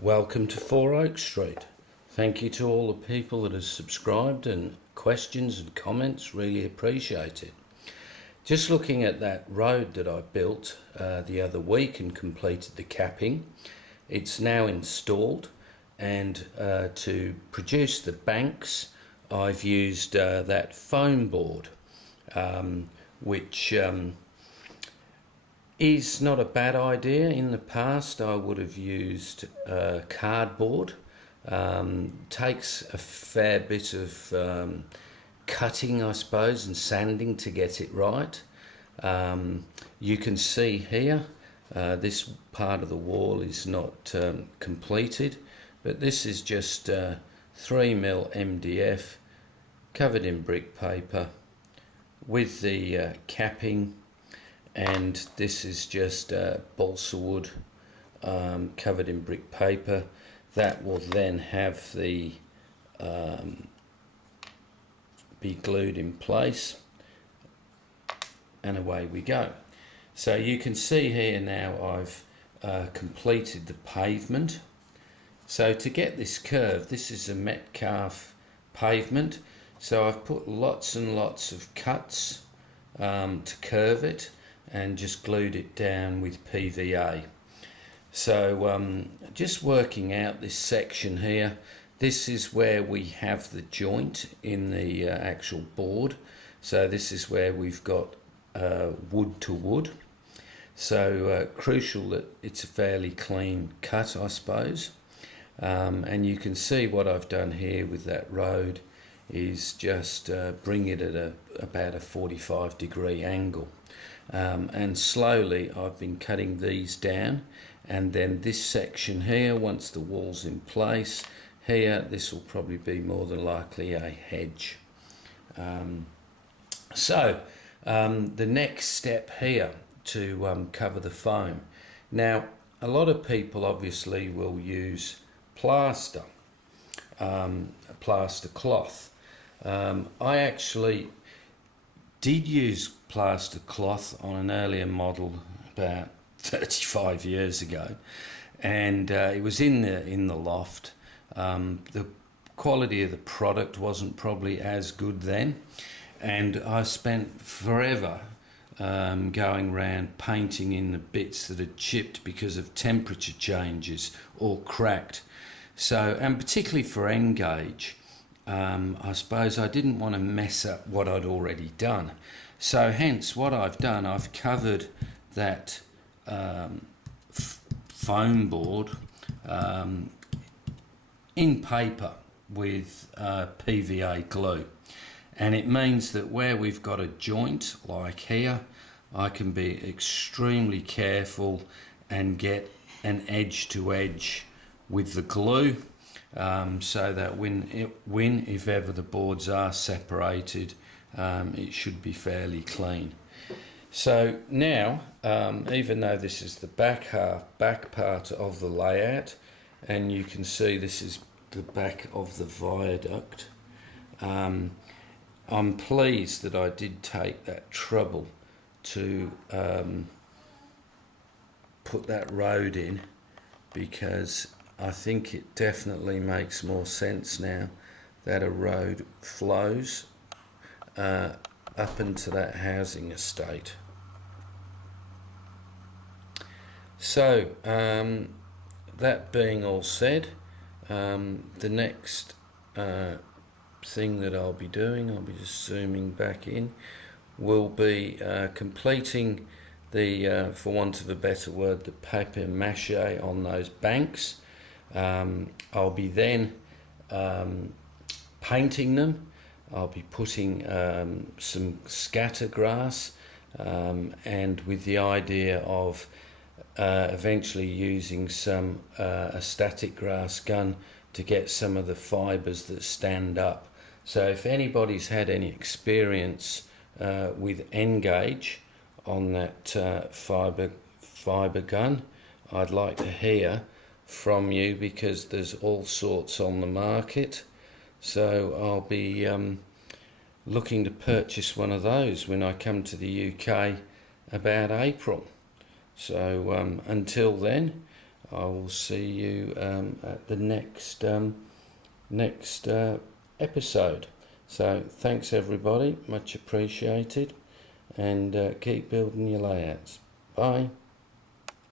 Welcome to 4 Oak Street. Thank you to all the people that have subscribed and questions and comments, really appreciate it. Just looking at that road that I built the other week and completed the capping, it's now installed, and to produce the banks I've used that foam board, which is not a bad idea. In the past I would have used cardboard. Takes a fair bit of cutting, I suppose, and sanding to get it right. You can see here this part of the wall is not completed, but this is just 3mm MDF covered in brick paper with the capping, and this is just balsa wood covered in brick paper that will then have the be glued in place, and away we go. So you can see here now I've completed the pavement. So to get this curve, this is a Metcalfe pavement, so I've put lots and lots of cuts to curve it and just glued it down with PVA. So just working out this section here, this is where we have the joint in the actual board. So this is where we've got wood to wood. So crucial that it's a fairly clean cut, I suppose. And you can see what I've done here with that road is just bring it at about a 45-degree angle. And slowly I've been cutting these down, and then this section here, once the wall's in place here, this will probably be more than likely a hedge. So the next step here to cover the foam. Now a lot of people obviously will use plaster, plaster cloth. I actually did use plaster cloth on an earlier model about 35 years ago, and it was in the loft. The quality of the product wasn't probably as good then, and I spent forever going around painting in the bits that had chipped because of temperature changes or cracked. So, and particularly for end gauge, I suppose I didn't want to mess up what I'd already done. So hence what I've done, I've covered that foam board in paper with PVA glue. And it means that where we've got a joint like here, I can be extremely careful and get an edge to edge with the glue, so that when if ever the boards are separated, it should be fairly clean. So now, even though this is the back part of the layout, and you can see this is the back of the viaduct, I'm pleased that I did take that trouble to put that road in, because I think it definitely makes more sense now that a road flows up into that housing estate. So that being all said, the next thing that I'll be doing, I'll be just zooming back in, will be completing the, for want of a better word, the paper mache on those banks. I'll be then painting them. I'll be putting some scatter grass, and with the idea of eventually using some a static grass gun to get some of the fibres that stand up. So if anybody's had any experience with N-gauge on that fibre gun, I'd like to hear from you, because there's all sorts on the market. So I'll be looking to purchase one of those when I come to the UK about April. So until then, I will see you at the next episode. So thanks everybody, much appreciated, and keep building your layouts. Bye.